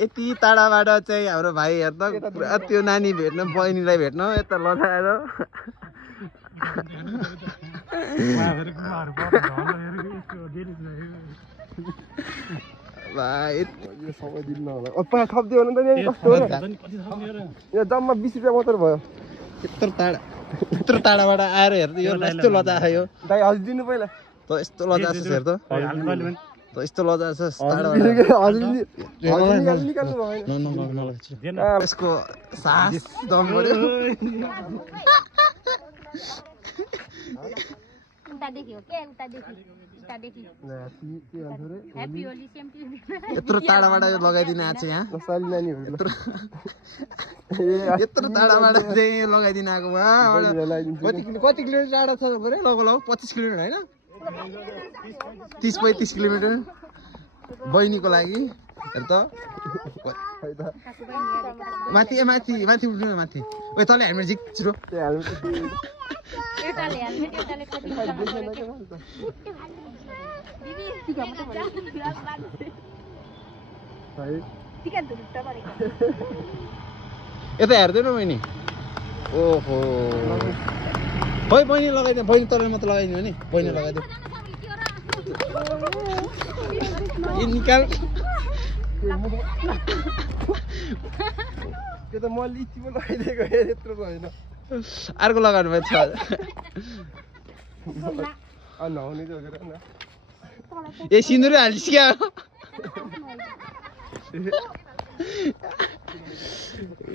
यति टाढाबाट चाहिँ हाम्रो भाइ हेर्दा त्यो नानी भेट्न बहिनीलाई भेट्न यता लगाएर समय दिन्न होला थप्दियो भने त कस्तो हो यहाँ जम्मा 20 रुपियाँ मात्र भयो यत्रो टाढाबाट आएर हेर्दा यो यस्तो लजा आयो दाइ हल्दिनु पहिला त यस्तो लजा छ हेर्दा त यस्तो लजा छ यसको सास दम गर्यो यत्रो टाढाबाट लगाइदिन आएको छ यहाँ यत्रो टाढाबाट चाहिँ लगाइदिन आएको कति किलोमिटर टाढा छ लगभग 25 किलोमिटर होइन 30-35 किलोमिटर बहिनीको लागि हेर त माथि माथि उठ्नु माथि ओ तले हेलमेट जिक छिटो यता हेर्दैन बहिनी ओहो खोइ बहिनी लगाइदिनु बहिनी तल मात्र लगाइदिनु भने बहिनी लगाइदिनु निकाल त्यो त म लिचीमा लगाइदिएको यत्रो होइन अर्को लगाउनु भयो छ नहुने जोगेर न ए सिन्दुर हालिस् क्या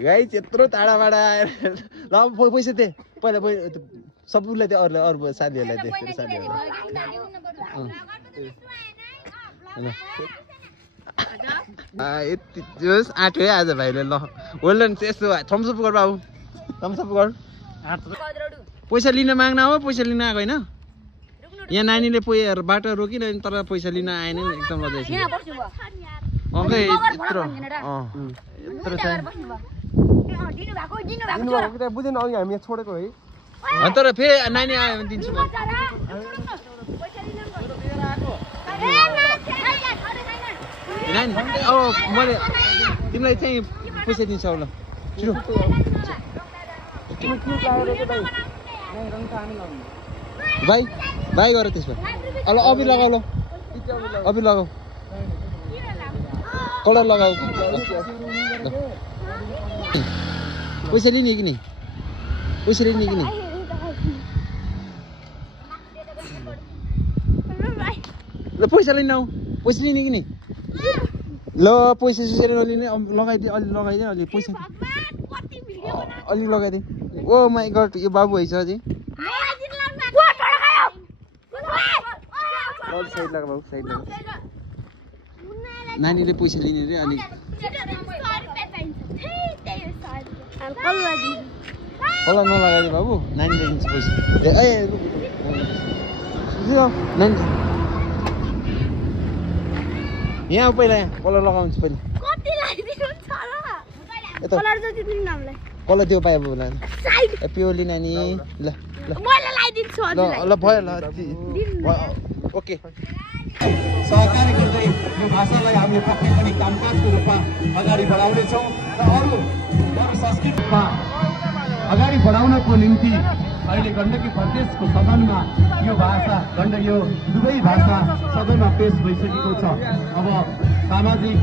गाइस यत्रो टाढाबाट आएर ल पैसा दे पहिला सबैलाई त्यो अरू साथीहरूलाई दे यति जोस् आँट्यो है आज भाइले ल होल्डन यस्तो थम्सअप गर बाबु थम्सअप गर पैसा लिन माग्न हो पैसा लिन आएको होइन यहाँ नानीले बाटो रोकिरह्यो तर पैसा लिन आएन एकदम लजाइछ अङ्कै यत्रो बुझेन अघि हामी छोडेको है तर फेरि नानी आयो भने दिन्छु म नानी अब मैले तिमीलाई चाहिँ पैसा दिन्छु अब ल छिटो भाइ गर त्यसमा अब अबि लगाऊ ल अबि लगाऊ कलर लगाऊ पैसा लिने कि नि पैसा लिने कि नि ल पैसा लिन आऊ पैसा लिने कि नि ल पैसा सुसेर नलिने लगाइदिए अलि लगाइदिए अलि पैसा अलि लगाइदिए ओ माई गड यो बाबु है छ अझै साइड लगा बाबु साइड लगा नानीले पैसा लिने रे अलि कलर नलगाइदिए बाबु नानीले दिन्छ पैसा ए नानी यहाँ पहिला कलर लगाउँछु पहिला कलर त्यो पाए बाबुलाई प्योरली नानी ल ल भयो ल ओके सहकारी गर्दै यो भाषालाई हामीले पक्कै पनि कामकाजको रूपमा अगाडि बढाउनेछौँ र अरू संस्कृतिमा अगाडि बढाउनको निम्ति अहिले गण्डकी प्रदेशको सदनमा यो भाषा यो दुवै भाषा सदनमा पेश भइसकेको छ। अब सामाजिक